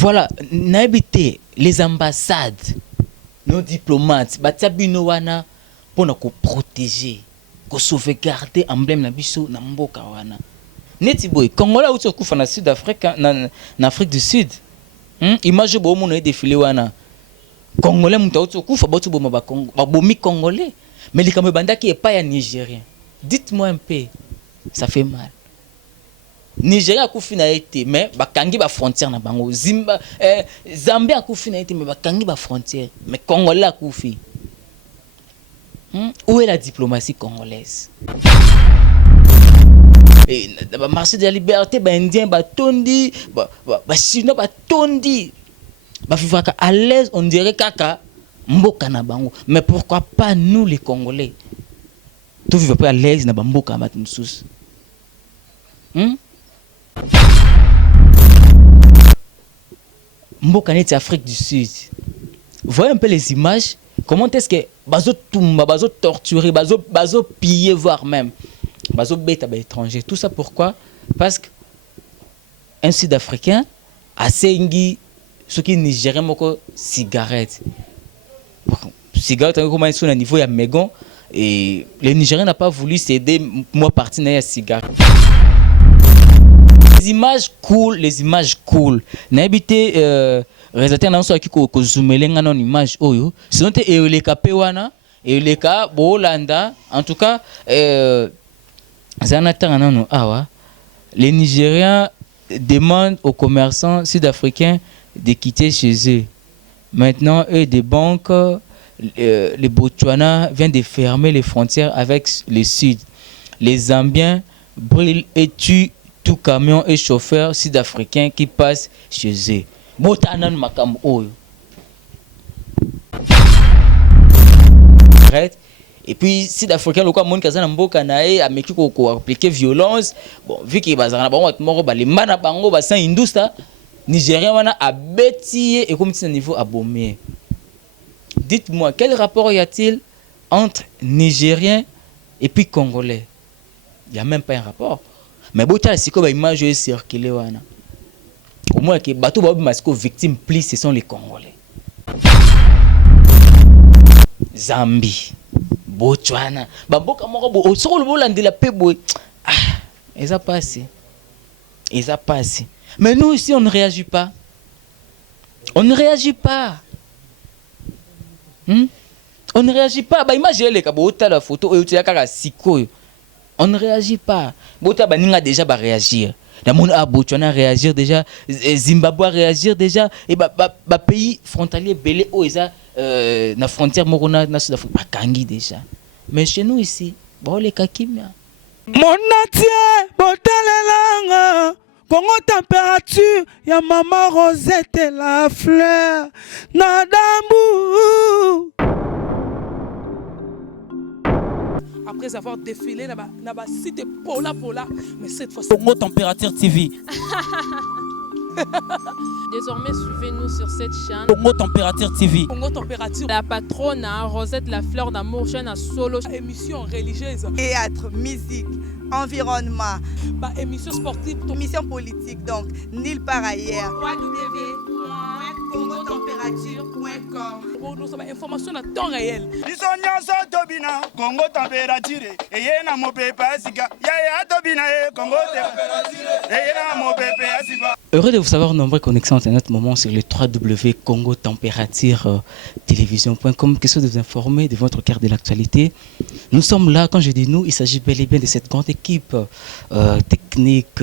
Voilà, n'habiter les ambassades, nos diplomates, batabino wana pour nous protéger, pour sauvegarder emblème na biso na mboka wana. Neti boy, Congolais ou tu na Sud-Afrique, na Afrique du Sud. Image bo mo na défilé wana. Congolais muta tu kufa botu bo ba Congo, ba bomi Congolais. Mais les kamé banda qui est pas ya Nigérien. Dites-moi un peu, ça fait mal. Nigeria akufi na été mais bakangi ba frontière na bango Zambie akufi na été mais bakangi ba frontière mais Congolais akufi. Où est la diplomatie congolaise? Et ba marché de la liberté ba indien ba tondi ba chinois ba tondi ba vivaka à l'aise on dirait kaka mboka na bango mais pourquoi pas nous les Congolais tout vivre pas à l'aise na ba mboka mat mususu. Mboka neti Afrique du Sud. Voyez un peu les images. Comment est-ce que bazo tumba, bazo torturer, bazo piller, voire même bazo bêta ba étranger. Tout ça pourquoi? Parce que un Sud-Africain a sengi ce qui Nigérien moko cigarette. Cigarette comment ils sont à niveau ya mégon et le Nigérien n'a pas voulu céder moi partie na ya cigarette. Les images cool. N'habité réalisateur nan so ki ko zoomelenga non image oyo. Sinon te eleka pe wana, eleka bolanda. En tout cas zanata nanu awa. Les Nigériens demandent aux commerçants sud-africains de quitter chez eux. Maintenant, eux des banques, les Botswana viennent de fermer les frontières avec le sud. Les Zambiens brûlent et tuent tout camion et chauffeur sud-africain qui passe chez eux. Botanan makam oyo. Et puis sud-africain le quoi monde kazana mboka nae ameki ko appliquer violence. Bon, vu qu'il bazana bango moko ba lemba na bango ba sans industa Nigérien wana a bétillé et comme c'est niveau abomé. Dites-moi quel rapport y a-t-il entre Nigériens et puis Congolais? Il y a même pas un rapport. Mais botal si ko ba image est circulé wana. Au moins que bateau ba masco victime plus ce sont les Congolais. Zambie, Botswana, ba boka moko bo so lo bolandela pe boy. Ah, ils a passé. Ils a passé. Mais nous ici on ne réagit pas. On ne réagit pas. On ne réagit pas. Ba image les ka bo la photo et tu ya kaka sikoyo. On ne réagit pas. Bota baninga déjà ba réagir. La monde a Botswana réagir déjà, Zimbabwe réagir déjà et ba pays frontalier belé o eza na frontière morona na Sud-Afrique ba kangi déjà. Mais chez nous ici, ba les kakimia. Monatie botalelanga Congo température ya maman Rosette la fleur Nadambu. Après avoir défilé na ba site Pola, mais cette fois Congo Température TV. Désormais, suivez-nous sur cette chaîne. Congo Température TV. Congo Température. La patronne Rosette la fleur d'amour, chaîne à solo. Émission religieuse. Théâtre, musique, environnement. Bah, émission sportive. Émission politique, donc nulle part ailleurs. www.congotempérature.com. Pour nous avons information à temps réel. Congo Température. Et yena mo pepe asika. Ya tobina Congo Température. Et yena mo pepe asika. Heureux de vous savoir nombreux connexions internet moment sur le www.congotempérature-télévision.com. Question de vous informer de votre cœur de l'actualité. Nous sommes là, quand je dis nous, il s'agit bel et bien de cette grande équipe technique,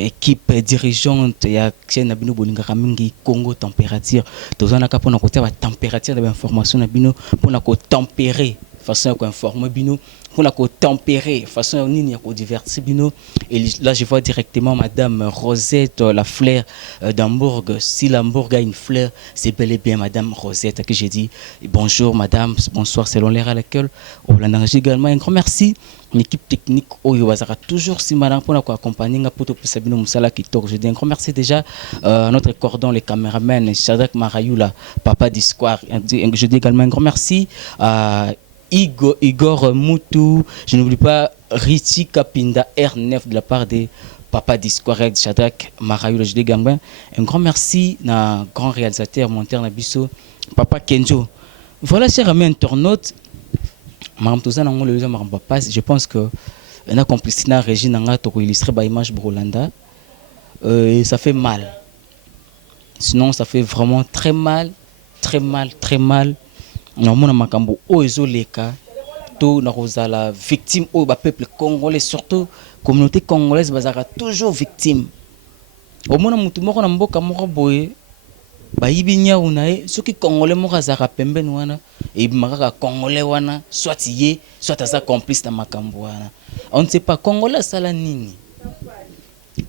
équipe dirigeante. Il y a Nabino Bolinga Ramingi Congo Température. Tous on a qu'à prendre côté la température de l'information Nabino pour la tempérer façon à informer Bino. Pour la tempérer façon à divertir Bino. Et là je vois directement Madame Rosette la fleur d'Hambourg. Si l'Hambourg a une fleur, c'est bel et bien Madame Rosette que j'ai dit bonjour Madame, bonsoir selon l'heure à laquelle on l'a enregistré également. Un grand merci. L'équipe technique Oyo Bazara toujours si malin pour accompagner Ngapoto Sabino Moussala qui tourne. Je dis un grand merci déjà à notre cordon, les caméramans, Shadrach Marayula, Papa d'Histoire. Je dis également un grand merci à Igor Moutou. Je n'oublie pas Riti Kapinda R9 de la part des Papa Discorrect, Shadrach Marayu, le Judé Gambin. Un grand merci à grand réalisateur, monteur Nabiso, Papa Kenjo. Voilà, chers amis internautes, je pense que on a complicité na Régine Anga pour illustrer par image Brolanda. Et ça fait mal. Sinon, ça fait vraiment très mal, très mal, très mal. On a makambo oezo leka to na la victime au peuple congolais, surtout communauté congolaise bazaka toujours victime. Au moins mutu moko na mboka moko boye ba yibinya unae soki congolais moko azaka pembeni wana et makaka congolais wana soit yé soit asa complice na makambo wana. On ne sait pas congolais asala nini.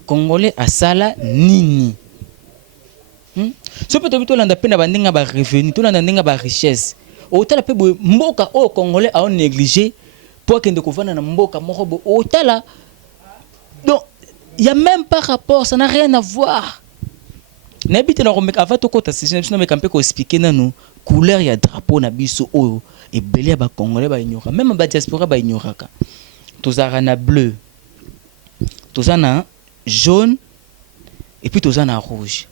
Congolais asala nini. So peut être landa pena bandinga ba revenu, to landa ndinga ba richesse. Otala pe boye mboka o congolais a négligé pour que ndekofana na mboka moko bo otala. Donc il y a même pas rapport, ça n'a rien à voir. N'habite na romeka avant to kota c'est je me camper ko expliquer nanu couleur ya drapeau na biso o et belé ba congolais ba ignora même ba diaspora ba ignoraka. Tozara na bleu. Tozana jaune et puis tozana rouge.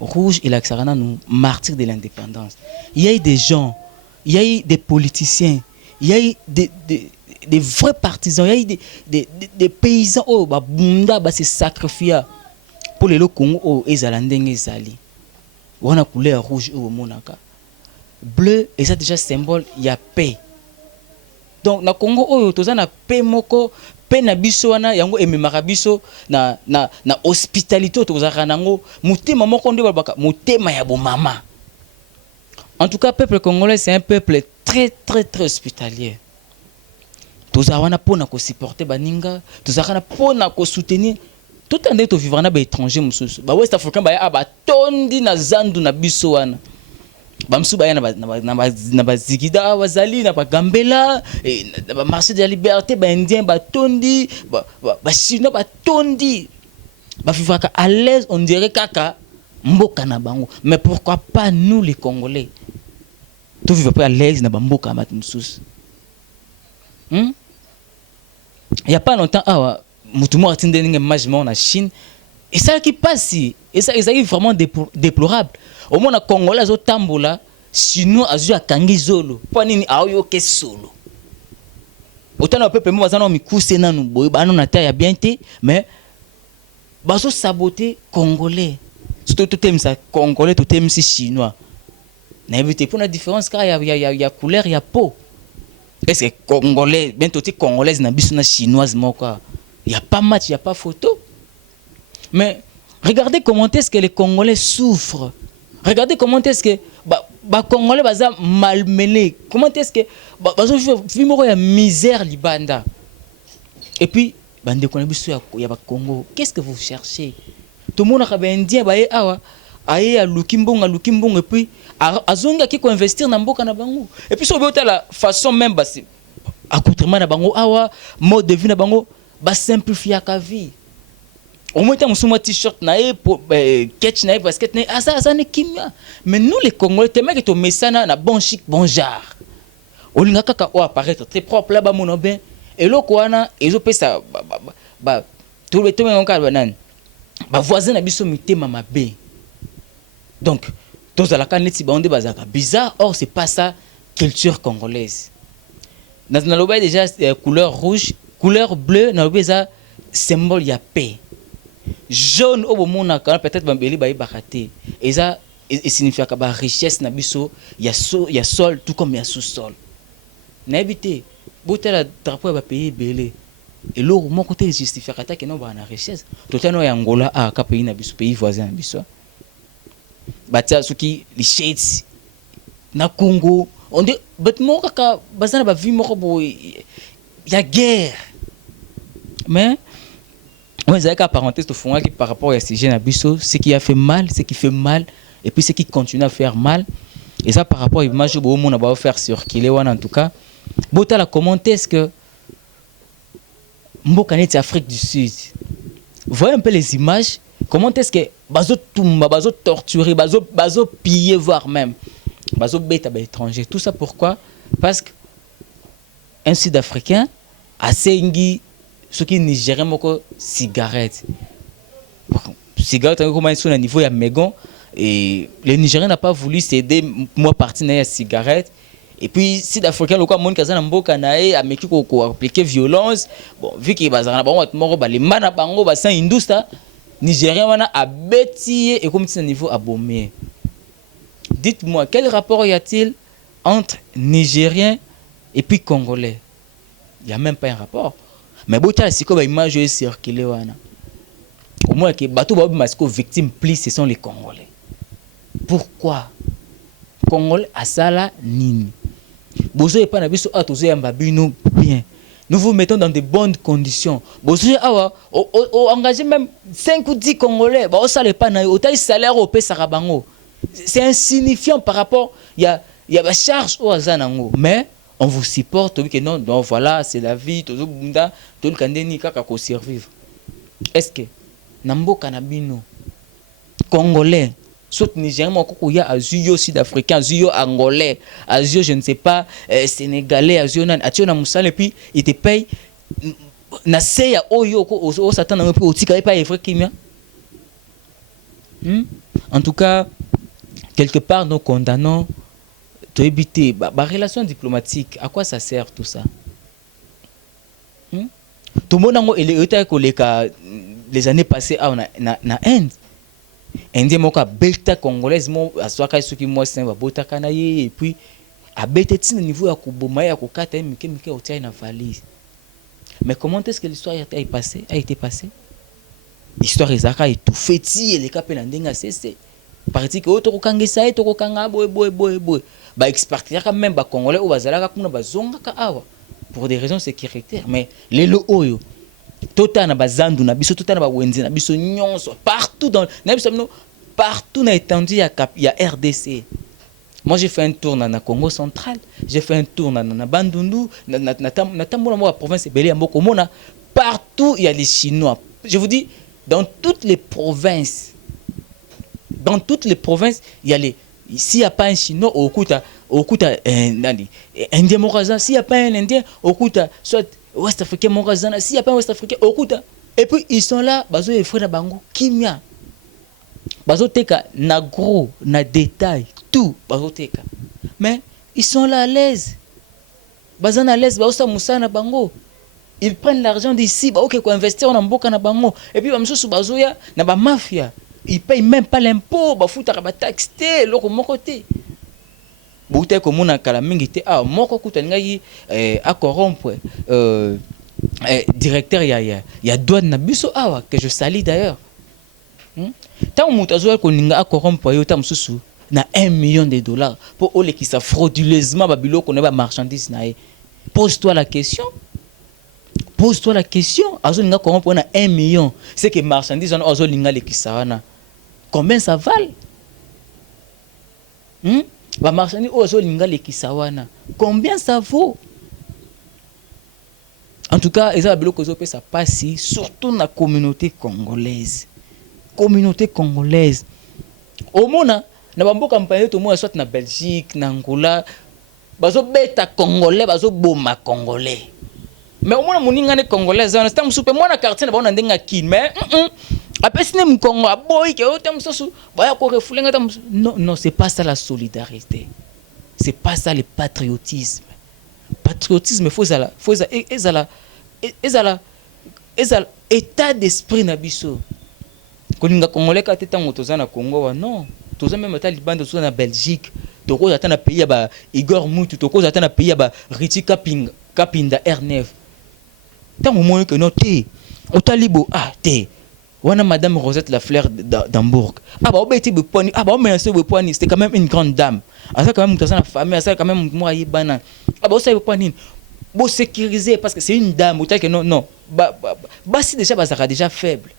Rouge et l'Axarana nous martyrs de l'indépendance. Il y a eu des gens, il y a eu des politiciens, il y a eu des vrais partisans, il y a eu des paysans oh ba bunda ba se sacrifier pour les Congo oh ezalandenge ezali. On a couleur rouge au monaka. Bleu et ça déjà symbole il y a paix. Donc na Congo oh tozana paix moko pe na biso wana yango ememaka biso na hospitalité tozaka nango mutema moko nde balbaka mutema ya bomama. En tout cas peuple congolais c'est un peuple très très très hospitalier. Tozaka wana pona ko supporter baninga, tozaka na pona ko soutenir tout en étant vivant na ba étranger mususu. Ba West Africain ba ya ba tondi na zandu na biso wana. Bamsu baya na bazigida wazali na bagambela na ba marché de la liberté ba indien ba tondi ba chinois ba tondi ba vivaka à l'aise on dirait kaka mboka na bango. Mais pourquoi pas nous les Congolais tout vivre pas à l'aise na mboka mat mususu. Il y a pas longtemps ah mutu mo atinde ninge majement na Chine et ça qui passe et ça est vraiment déplorable. Au moins, les Congolais ont tambola, chinois ont kangi zolo. Pour nini aoyo ke solo. Autant le peuple moi bazana mikuse na nuboy, ba na ta ya bien té, mais baso saboter Congolais. Surtout tout aime ça Congolais, tout aime si chinois. Na éviter pour la différence car il y a couleur, il y a peau. Est-ce que Congolais, bien tout Congolaise na biso na chinoise moka. Il y a pas match, il y a pas photo. Mais regardez comment est-ce que les Congolais souffrent. Regardez comment est-ce que les Congolais sont malmenés. Comment est-ce que ils vivent la misère libanda. Et puis, il y a Congo. Qu'est-ce que vous cherchez? Tout le monde a un indien, il a Lukimbong, et puis Azonga qui investir dans Mboka na bango. Et puis, sur la façon même, accoutrement na bango, mode de vie na bango, simplifier la vie. Au moins, tu as un t-shirt, catch, basket, ça n'est kimia. Mais nous, les Congolais, tu as un message, na bon chic, bon genre. On a apparaître très propre là-bas, mon bien. Et là, ils ont fait ça. Tout le temps, voisin a biso mité mama bé. Donc, tous à la canne, bizarre. Or, c'est pas ça, culture congolaise. Dans le déjà, couleur rouge, couleur bleue, dans le symbole, il y a paix. Jaune au moment peut-être bambeli ba baraté et ça signifie que la richesse na biso il y a sol tout comme il y a sous-sol na habité botela drapeau ba pays belé et l'eau mon côté justifie que non ba na richesse totano ya Angola a ka pays na biso pays voisin na biso batia suki les shades na Congo on dit bet mo ka bazana ba vie moko bo ya guerre mais ouais, c'est une parenthèse par rapport à ces jeunes ce qui a fait mal, ce qui fait mal, et puis ce qui continue à faire mal. Et ça, par rapport à l'image que on va faire circuler, en tout cas. Comment est-ce que Mbokanet Afrique du Sud, voyez un peu les images, comment est-ce que bazo tumba, bazo torturer, bazo piller, voire même bazo bêta étranger. Tout ça pourquoi? Parce qu'un Sud-Africain a sengi Ce qui Nigérien moko cigarette. Cigarette comment ils sont à niveau ya mégon et les Nigériens n'a pas voulu céder moi partie na cigarette. Et puis Sud-Africain le quoi monde kazana mboka nae ameki ko appliquer violence. Bon vu que bazana ba moko ba les mana bango ba sans industrie Nigérien wana abeti et comme c'est niveau abomé. Dites-moi quel rapport y a-t-il entre Nigériens et puis Congolais? Il y a même pas un rapport. Mais bota siko ba image circulé wana. Au moins que bateau ba masiko victime plus ce sont les Congolais. Pourquoi? Congolais asala nini? Bozo et pas na biso atozo ya mbabino bien. Nous vous mettons dans de bonnes conditions. Bozo awa engagez même 5 ou 10 Congolais, ba osale pas na autant salaire au pesa bango. C'est insignifiant par rapport il y a la charge au azanango. Mais on vous supporte, oui que non, donc voilà, c'est la vie, tout le monde, tout le kandeni kaka ko survivre. Est-ce que nambo kanabino Congolais, sauf Nigérien, il y a Azuyo Sud-Africain, Azuyo Angolais, Azuyo je ne sais pas, Sénégalais, Azuyo nan, Azuyo na Moussal et puis il te paye na seya oyo o satan na peu otika pas vrai kimia. En tout cas, quelque part nous condamnons de éviter la relation diplomatique. À quoi ça sert tout ça? Tout le monde a les années passées en Inde. Inde moka belta congolaise mo aswaka suki mo sen ba botaka na ye et puis a bete tina niveau ya kuboma ya kokata mike otia na valise. Mais comment est-ce que l'histoire a été passée? L'histoire ezaka étouffée ti les capé na ndenga cessé. Parti que auto kokangisa to kokanga boy. Ba expertise quand même ba congolais ou bazalaka kuna bazonga ka awa pour des raisons sécuritaires mais lelo oyo tota na bazandu na biso tota na ba wenze na biso nyonso partout dans partout na étendue ya RDC. Moi j'ai fait un tour na Congo central, j'ai fait un tour na Bandundu, na tambola mo province belé mboko mona partout il y a les Chinois. Je vous dis dans toutes les provinces il y a les s'il n'y a pas un Chinois au Kuta Indien Morazan, s'il n'y a pas un Indien au Kuta soit Ouest Africain Morazan, s'il n'y a pas un Ouest Africain au Kuta. Et puis ils sont là, bazo et frère bango kimia. Bazo teka na gros, na détail, tout bazo teka. Mais ils sont là à l'aise. Bazan à l'aise, bazo sa moussa na bango. Ils prennent l'argent d'ici, bah OK ko investir en mboka na bango. Et puis bamsusu bazo ya na ba mafia. Ils payent même pas l'impôt, bah fouta ba taxe té loko moko té. Bouté comme on a kala mingi té moko kuta ngai a corrompre directeur ya douane na biso awa que je salue d'ailleurs. Tant mutazo ko ninga a corrompre yo tam susu na $1 million pour ole qui sa frauduleusement babilo ko na ba marchandise na. Pose-toi la question. Azo ninga corrompre na 1 million, c'est que marchandise on azo ninga le kisawana. Combien ça vale? Ba marchandise ozo linga le kisawana. Combien ça vaut? En tout cas, eza biloko zo pe ça passe surtout na communauté congolaise. Au mona na bamboka mpanye to mo soit na Belgique, na Angola, bazo beta congolais, bazo boma congolais. Mais au mona moninga ne congolais, on sta musupe mona quartier na ba ndenga kin mais apesine mkongo aboy ke otem sosu baya ko refulenga tam. Non, c'est pas ça la solidarité. C'est pas ça le patriotisme. Patriotisme faut ezala état d'esprit na biso. Kolinga congolais ka teta motoza na Congo wa non. Toza même ta libanda toza na Belgique. Toko ata na pays ba Igor Moutou, toko ata na pays ba Riti Kapinda R9. Tant au moins que non té. Otalibo té. Wana madame Rosette la fleur d'Hambourg. Bah obeti beponi, bah menacer beponi, c'était quand même une grande dame. Ça quand même dans la famille, ça quand même moi yebana. Bah ça beponi. Bon sécuriser parce que c'est une dame, autant que non. Bah si déjà bah ça déjà faible.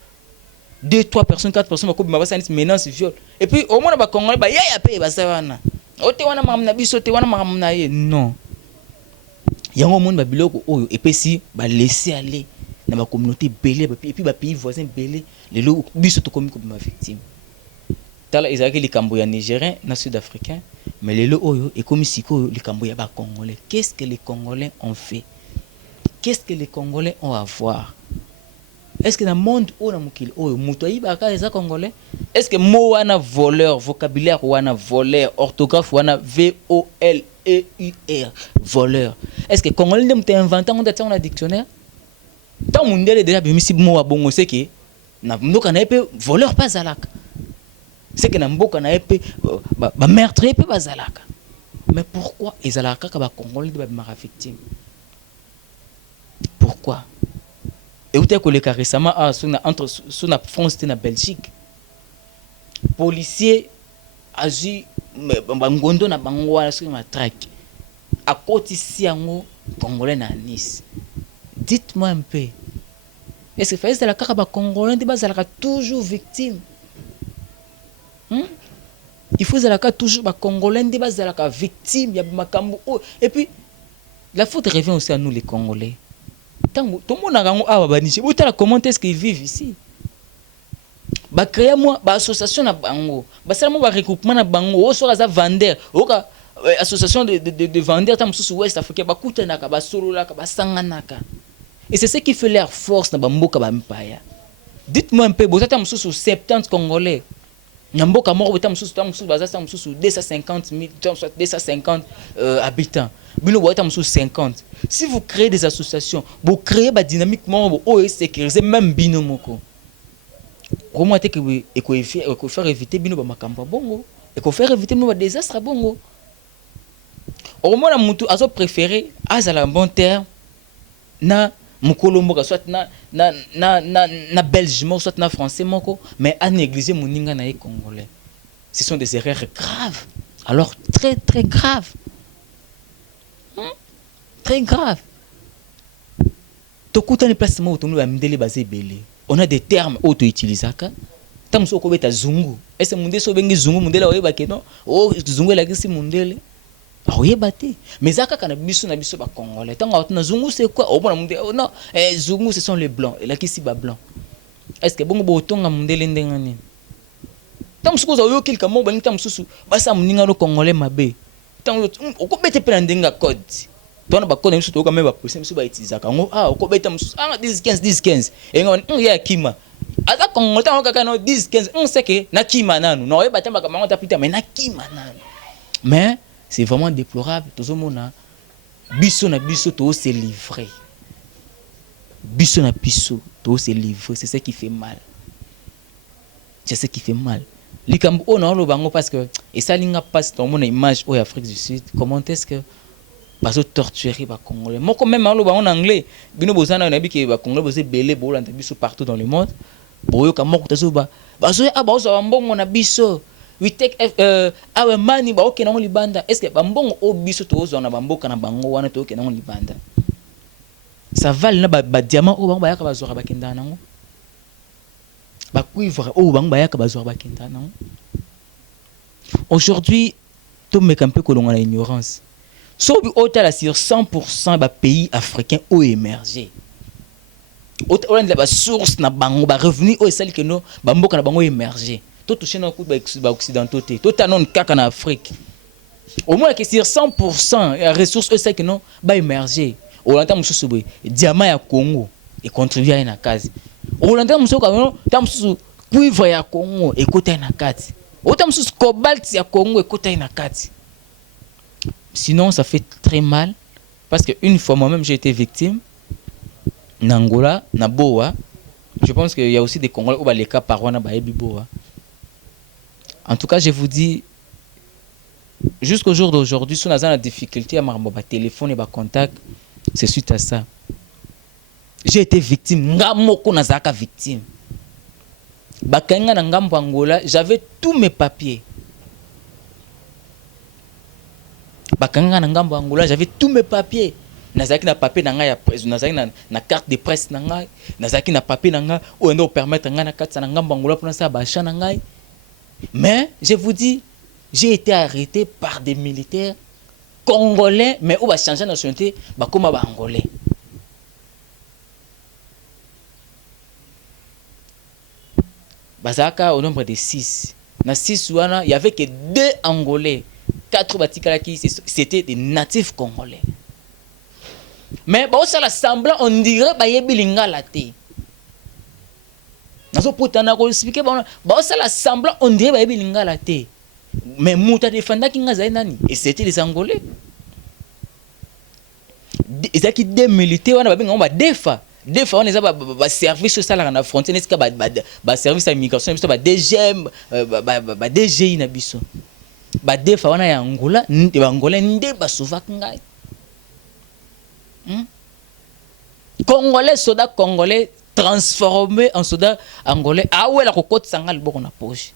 2, 3 personnes, 4 personnes ko bima ça menace viol. Et puis au moins ba congolais bah ya paye bah ça wana. Ote wana mamna biso te wana mamna ye non. Yango monde ba biloko oyo et puis si bah laisser aller. Dans ma communauté belé et puis ma pays voisin belé les lots biso to comme ma victime tala ezaki les Camboya nigériens na sud-africain mais les lots oyo et comme siko les Camboya ba congolais. Qu'est-ce que les Congolais ont fait? Qu'est-ce que les Congolais ont à voir? est-ce que dans le monde où na mukili oyo muto ayibaka eza congolais? Est-ce que mot wana voleur, vocabulaire wana voleur, orthographe wana VOLEUR voleur? Est-ce que congolais ndem te inventé on t'a un dictionnaire? Tant mundele déjà bimisi mot abongo c'est que na mboka na epé voleur pas zalaka. C'est que na mboka na epé ba meurtrier pe bazalaka. Mais pourquoi ezalaka ka ba congolais de ba victime? Pourquoi? Et vous avez vu récemment sur la France et la Belgique, policiers agi bangondo na bangoa sur ma traque à côté ici en congolais na Nice. Dites-moi un peu, est-ce que c'est la carte congolais de base toujours victime? Il faut la carte toujours congolais de base victime. Et puis la faute revient aussi à nous les Congolais. Tout le monde a dit comment est-ce qu'ils vivent ici. Ba créer moi ba association na bango ba sala ba regroupement na bango o so za vendeur o ka association de vendeurs tam sous ouest africain ba kutanaka ba sololaka ba sanganaka. Et c'est ce qui fait leur force na bamboka ba mpaya. Dites-moi un peu botata sous 70 congolais na mboka moko tam sous baza tam sous 250 000 250 habitants. Bino boita tam sous 50. Si vous créez des associations, vous créez ba dynamiquement o sécuriser même bino moko. Comment est-ce que vous faire éviter bino ba makambo bongo et qu'on faire éviter nos désastres bongo. Au moins la mutu azo préféré azala bon terme na mukolo mboka soit na belge moko soit na français moko mais à négliger moninga na congolais. Ce sont des erreurs graves. Alors très très graves. Très grave. Tokuta ni place mo tonu ba mindele basé belé. On a des termes auto-utilisaka. Tamso ko beta zungu. Est-ce mundele so bengi zungu mundele oyeba ke non? Oh zungu la kisi mundele. Oyeba te. Mais zaka kana biso na biso ba congolais. Tango na zungu c'est quoi? Oh bona mundele. Non, zungu ce sont les blancs. La kisi ba blanc. Est-ce que bongo bo tonga mundele ndenga nini? Tamso ko za yo kilka mo ba ni tamsusu. Basa muninga no congolais mabe. Tango ko bete pe ndenga code. Tona bakona miso to kameba polisi miso ba itizaka ngo ko beta miso 10-15 et on ya kima ata kongo ta kaka no 10-15 on sait que na kima nanu no e batamba ka mangota pita mais na kima nanu mais c'est vraiment déplorable tozomona biso na biso to se livrer biso na biso to se livrer c'est ce qui fait mal, c'est ce qui fait mal likambo on lo bango parce que et ça linga passe dans mon image au Afrique du Sud. Comment est-ce que bazo torturer ba congolais moko même en anglais bino bozana na bi ke ba congolais boze belé bolanda biso partout dans le monde boyo ka moko tazo ba bazo bazo mbongo na biso we take our money ba okena ngo libanda. Est-ce que ba mbongo o biso tozo na bamboka na bango wana to okena ngo libanda ça vale na ba diamant o bango ba yaka bazora ba kenda nango ba cuivre o bango ba yaka bazora ba kenda nango. Aujourd'hui tout me camper kolonga na ignorance. Sauf que sur 100% des pays africains ont émergé. On a des sources, des revenus, qui ont émergé. Tout touché dans les occidentaux, tout le cas en Afrique. Au moins que sur 100% des ressources qui ont émergé. On a des diamants à Congo et contribué à la case. On a des cuivre à Congo et côté à la case. On a des cobalt à Congo et côté à la case. Sinon, ça fait très mal parce qu'une fois moi-même j'ai été victime. N'Angola, Naboa. Je pense qu'il y a aussi des Congolais où les cas par Wana Boa. En tout cas, je vous dis, jusqu'au jour d'aujourd'hui, si on a la difficulté à m'avoir téléphone et contact, c'est suite à ça. J'ai été victime. Ngamoko nazaka victime. Bakanga na ngambo Angola, j'avais tous mes papiers. Bakanga na ngambo Angola, j'avais tous mes papiers. Nazaki na papier na ngai ya presse, nazaki na carte de presse na ngai, nazaki na papier na ngai ou endo permettre ngai na carte na ngambo Angola pour ça bacha na ngai. Mais je vous dis, j'ai été arrêté par des militaires congolais mais où va changer de nationalité, ba koma ba angolais. Bazaka au nombre de 6. Na 6 wana, il y avait que 2 angolais. 4 batikala qui c'était des natifs congolais. Mais bah ça la semblant on dirait bah yebi lingala té. nazo potana ko expliquer ba ça la semblant on dirait ba yebi lingala te mais muta defenda ki ngaza nani et c'était les Angolais ils qui des militaires wana ba benga ba defa on les a ba service ça la na frontière n'est-ce que ba service à immigration biso ba DGM ba DGI na biso ba defa wana ya Angola nde ba Angolais nde ba souvak ngai Congolais soldats congolais transformé en soldat angolais ah ouais la cocotte sangal boko na poche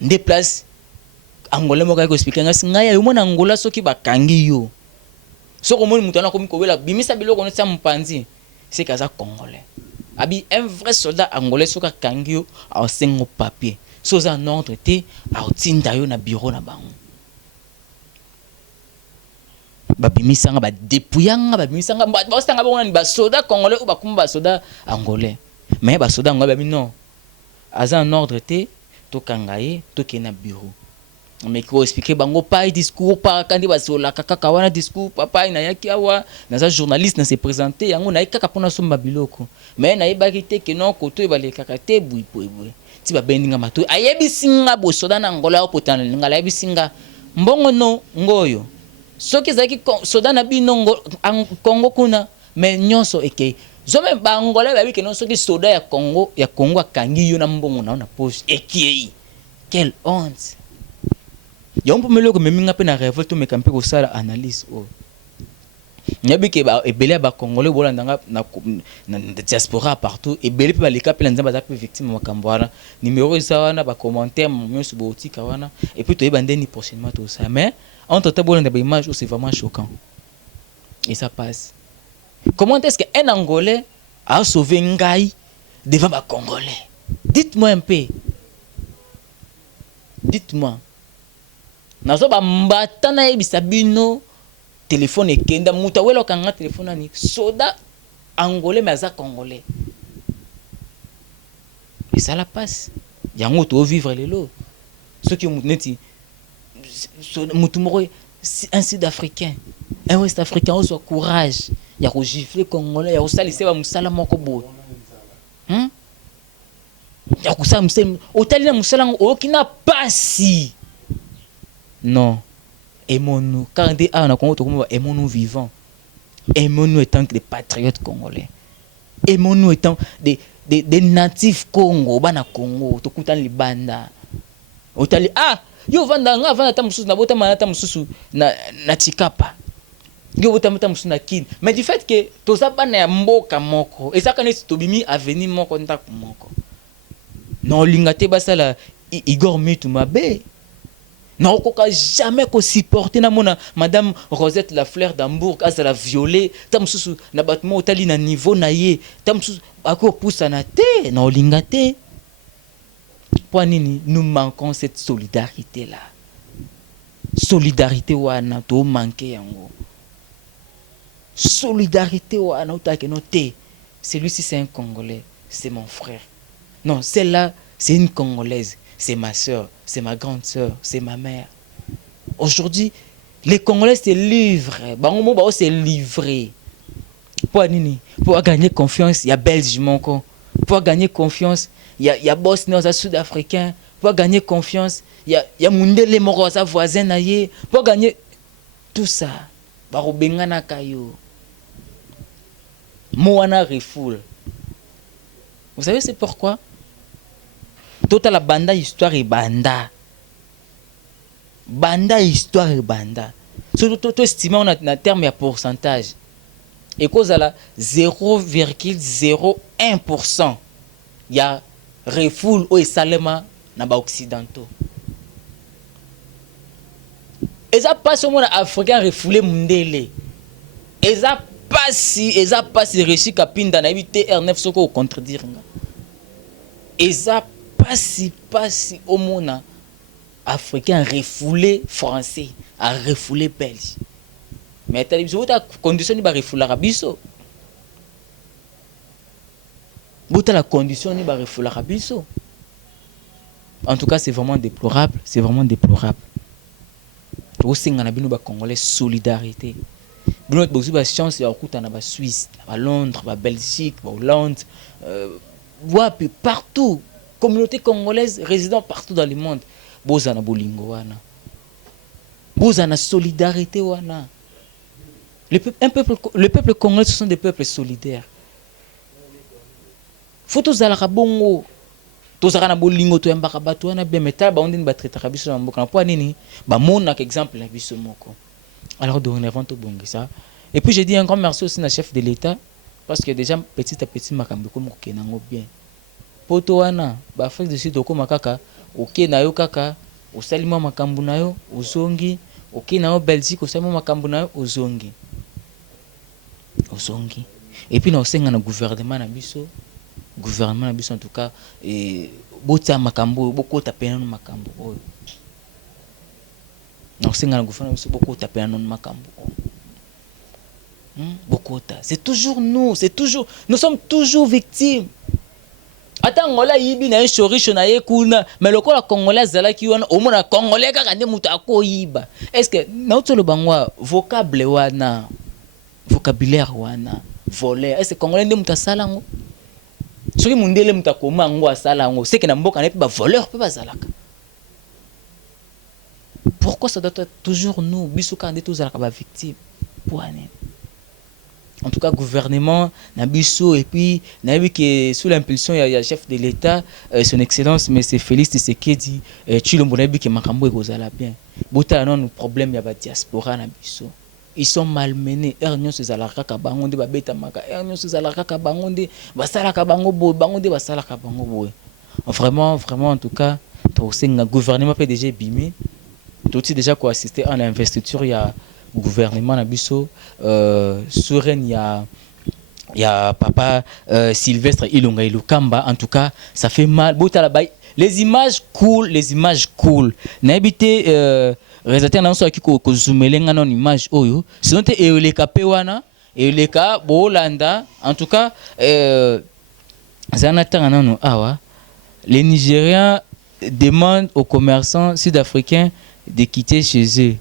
nde place angolais mo ka ko expliquer ngasi ngaya yo mona Angola soki bakangi yo soko moni mutana komi ko wela bimisa biloko no tsa mpanzi c'est kaza congolais abi un vrai soldat angolais soka kangi yo a sengo papier soza ordre te a tinda yo na bureau na bango babimisanga ba dépouillanga babimisanga ba ostanga bona ni ba soda congolais ou ba kumba soda angolais mais ba soda ngaba bi non aza un ordre te to kangaye to kena bureau mais ko expliquer bango pas discours pas kandi ba sola kaka wana discours papa ina yaki awa na za journaliste na se présenter yango na kaka pona somba biloko mais na yebaki te ke non koto ba le kaka te bui ti ba bendinga mato ayebi singa bo soda na angola opotana ngala yebi singa mbongo no ngoyo soki zaki soda na bino Congo kuna mais nyonso eke zome ba angolais ba biki non soki soda ya Congo akangi yo na mbongo na poche eki quelle honte yombo meloko meminga pe na révolte me kampe ko sala analyse o nyabike ba ebele ba congolais bolanda na diaspora partout ebele pe ba leka pe nzamba za pe victime makambo wana numéro wana ba commentaire nyonso botika wana et puis to ebande ni prochainement tout ça mais entre temps, des images où c'est vraiment choquant. Et ça passe. Comment est-ce qu'un Angolais a sauvé Ngaï devant un Congolais? Dites-moi un peu. Dites-moi. Nazo ba mbatana ebisa bino téléphone ekenda muta welo kanga téléphone ani soda Angolais mais za Congolais. Et ça la passe. Yango to vivre les lots. Ceux qui ont neti un Sud-Africain, un Ouest-Africain, on a courage. Il y a gifler Congolais, il y a aussi les musala moko bo. Il y a aussi musala, otali musala okina pasi. Non, aimons-nous. Quand on dit ah on a aimons-nous vivants. Aimons-nous étant des patriotes congolais. Aimons-nous étant des natifs Congo, bana Congo, tokutan libanda. Otali ah yo vanda ta mususu na bota manata mususu na Chikapa yo bota mata mususu na Kin mais du fait que toza bana ya mboka moko ezaka neti tobimi avenir moko ndako moko non lingate basala Igor Mitu mabe non koka jamais ko supporter na mona madame Rosette la fleur d'Hambourg azala violer ta mususu na batmo otali na niveau na ye ta mususu ako poussa na te non lingate. Pour nous manquons cette solidarité-là. Solidarité wana to manque yango. Solidarité wana utake noté. Celui-ci c'est un Congolais, c'est mon frère. Non, celle-là c'est une Congolaise, c'est ma soeur, c'est ma grande soeur, c'est ma mère. Aujourd'hui, les Congolais se livrent. Bango ba se livrer. Pour gagner confiance, il y a Belge monko. Pour gagner confiance, il y a Bosnien, Sud-Africain. Pour gagner confiance, il y a Mundele Morosa voisin naïe. Pour gagner tout ça, barobengana kayo. Moana refoule. Vous savez c'est pourquoi? Toute la banda histoire et banda. Banda histoire et banda. Surtout tout estimé on a terme ya pourcentage. Et cause à la 0,01%. Il y a refoule au salema na ba occidentaux. Et ça passe au monde africain refoulé mundele. Et ça passe réussi kapinda na éviter R9 soko contredire nga. Et ça passe au monde africain refoulé français, à refoulé belge. Mais tu as condition de refoulé arabiso. Tu as la condition de refoulé arabiso. En tout cas, c'est vraiment déplorable. C'est vraiment déplorable. Au Sénégal, nous avons Congolais solidarité. Nous avons chance de la Suisse, à Londres, à Belgique, à Hollande, wapi partout communauté congolaise résidant partout dans le monde bozana bolingo wana bozana solidarité wana le peuple congolais ce sont des peuples solidaires faut tozalaka bongo tozalaka na bolingo toyambaka bato wana bien metala baondi ni batraitaka biso na mboka na mpo nini bamonaka exemple na biso moko alors dorénavant tobongisa et puis j'ai dit un grand merci aussi na chef de l'état parce que déjà petit à petit makambo ekoma kokende yango bien poto wana baafrique du sud okoma kaka oke na yo kaka osali mwa makambo na yo ozongi oke na yo belgique osali mwa makambo na yo ozongi et puis na osenga na gouvernement na biso en tout cas botia makambo bokota pena no makambo oyo na osenga na gouvernement biso bokota pena no makambo bokota c'est toujours nous sommes toujours victimes. Attends, ngola yibi na chorisho na yekuna mais le kola congolais zalaki wana omona congolais kaka nde mutu akoyiba est-ce que na utolo bangwa vocabulaire wana voler est-ce que congolais nde mutu asala ngo soki mundele mutu akoma ngo asala ngo c'est que na mboka na pe ba voleur pe bazalaka pourquoi ça doit être toujours nous biso ka nde tozalaka ba victime pour ane. En tout cas, gouvernement, Nabiso, et puis, que sous l'impulsion, il y a chef de l'État, son Excellence, M. Félix Tshisekedi, Chilombo Nabi, qui m'a cambré aux bien. Bouta, non, le problème, il y a la diaspora, Nabiso. Ils sont malmenés. Ernion, c'est Zalaka Kabangonde, Babeta Maka, Ernion, c'est Zalaka Kabangonde, Basala Kabango Boy, Bangonde, Basala Kabango Boy. Vraiment, en tout cas, le gouvernement peut déjà bimé. Tout déjà quoi assister à l'investiture, il y a gouvernement Nabiso Soren il y a papa Sylvestre Ilunga Ilukamba. En tout cas ça fait mal les images cool na habité réalisateur na so ki ko zoomelenga non image oyo sinon te eleka pe wana eleka bolanda. En tout cas zanatanga nano awa les Nigériens demandent aux commerçants sud-africains de quitter chez eux.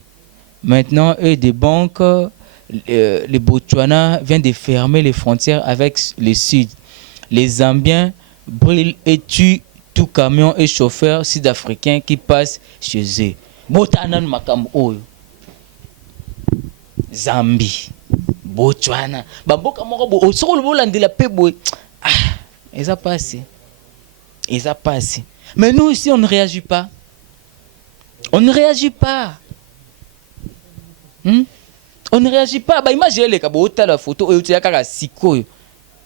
Maintenant, eux, des banques, les Botswana viennent de fermer les frontières avec le Sud. Les Zambiens brûlent et tuent tout camion et chauffeur sud-africain qui passe chez eux. Botanan makambo oyo. Zambie, Botswana, baboka moko bo osolo bolandela pe boy. Ah, et ça passe. Mais nous ici on ne réagit pas. On ne réagit pas. On ne réagit pas. Bah imaginez les kabota la photo et tu as kaka siko.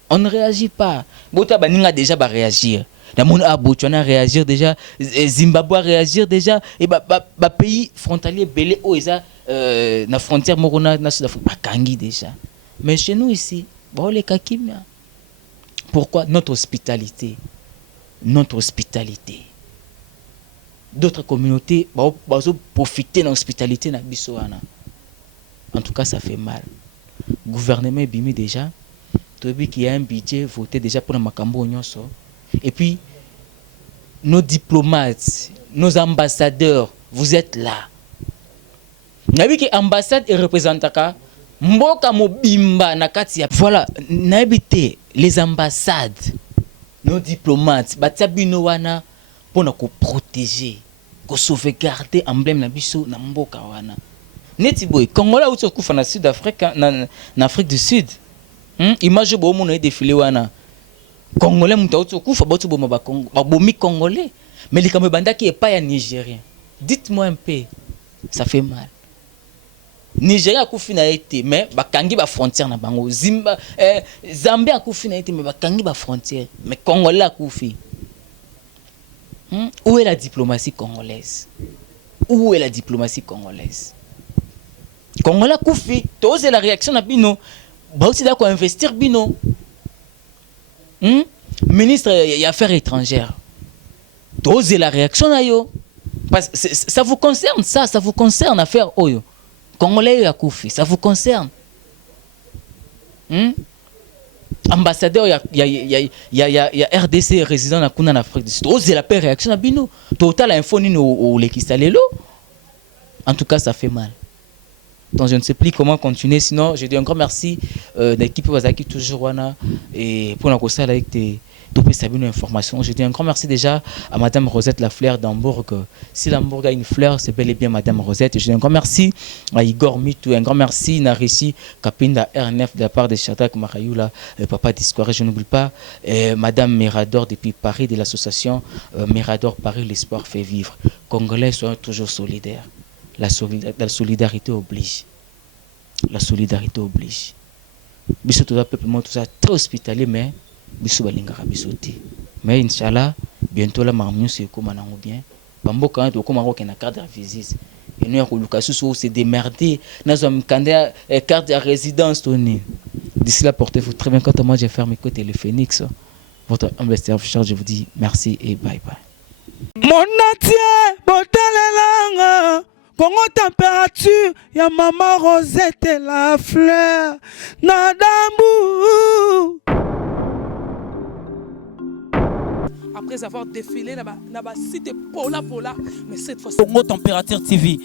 On ne réagit pas. Bota baninga déjà ba réagir. La monde a Botswana réagir déjà, Zimbabwe réagir déjà et ba pays frontalier belé o eza na frontière morona na Sud-Afrique ba kangi déjà. Mais chez nous ici, ba les kakimia. Pourquoi notre hospitalité? D'autres communautés ba profiter de l'hospitalité na biso wana. En tout cas, ça fait mal. Le gouvernement est bimé déjà. Il y a un budget voté déjà pour le Makambo Nyonso. Et puis, nos diplomates, nos ambassadeurs, vous êtes là. Vous avez vu que l'ambassade est représentée. Mboka mobimba na kati. Voilà, n'habitez les ambassades, nos diplomates, batabino wana pour nous protéger, pour sauvegarder l'emblème na biso na mboka wana. Neti boy Congolais ou kufa na Sud-Afrique na Afrique du Sud. Image bo mo na défilé wana. Congolais muta ou kufa ba bo ba Congo, ba bomi Congolais. Mais les kamebanda qui est pas ya Nigérien. Dites-moi un peu. Ça fait mal. Nigeria kufi na été mais ba kangi ba frontière na bango. Zambie kufi na été mais ba kangi ba frontière. Mais Congolais kufi. Où est la diplomatie congolaise? Congolais koufi, c'est la réaction na bino. Ba aussi d'accord investir bino. Ministre des Affaires étrangères. C'est la réaction na yo. Parce que ça vous concerne ça vous concerne affaire oyo. Congolais ya koufi, ça vous concerne. Ambassadeur il y a RDC résident na kuna en Afrique du Sud. C'est la réaction na bino. Total info ni au lekisalelo. En tout cas, ça fait mal. Donc je ne sais plus comment continuer. Sinon, je dis un grand merci d'équipe Wazaki toujours wana et pour la avec topé Sabine information. Je dis un grand merci déjà à Madame Rosette Lafleur d'Hambourg. Si l'Hambourg a une fleur, c'est bel et bien Madame Rosette. Je dis un grand merci à Igor Mitou, un grand merci Narissi Kapinda R9 de la part de Shadak Marayoula, papa d'Histoire. Je n'oublie pas Madame Mirador depuis Paris de l'association Mirador Paris, l'espoir fait vivre. Congolais soient toujours solidaires. La solidarité oblige. La solidarité oblige. Biso tout peuple tout ça très hospitalier mais biso balingaka biso te. Mais inchallah bientôt la marmion c'est comme on bien. Bambo quand to comme on na carte de visite. Et nous ko lukasu so c'est démerder na zo mkanda carte de résidence toni. D'ici là portez-vous très bien quand moi j'ai fermé côté le Phoenix. Votre humble serviteur je vous dis merci et bye bye. Mon entier botalelanga Congo température, ya maman Rosette Lafleur, Nadambu. Après avoir défilé, na cité Pola, mais cette fois Congo Température TV.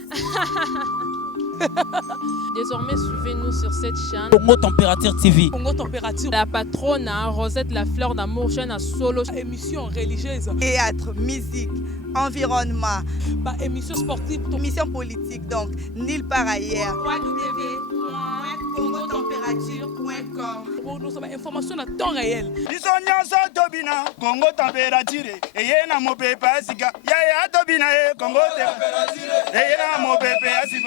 Désormais, suivez-nous sur cette chaîne. Congo Température TV. Congo Température. La patronne Rosette Lafleur d'Amour, chaîne à solo. Émission religieuse. Théâtre, musique, environnement. Émission sportive. Émission politique, donc nulle part ailleurs. www.congotempérature.com. Pour nous, information à temps réel. biso nyonso tobina Congo température eye na mopepe asika yaya tobina Congo température eye na mopepe asika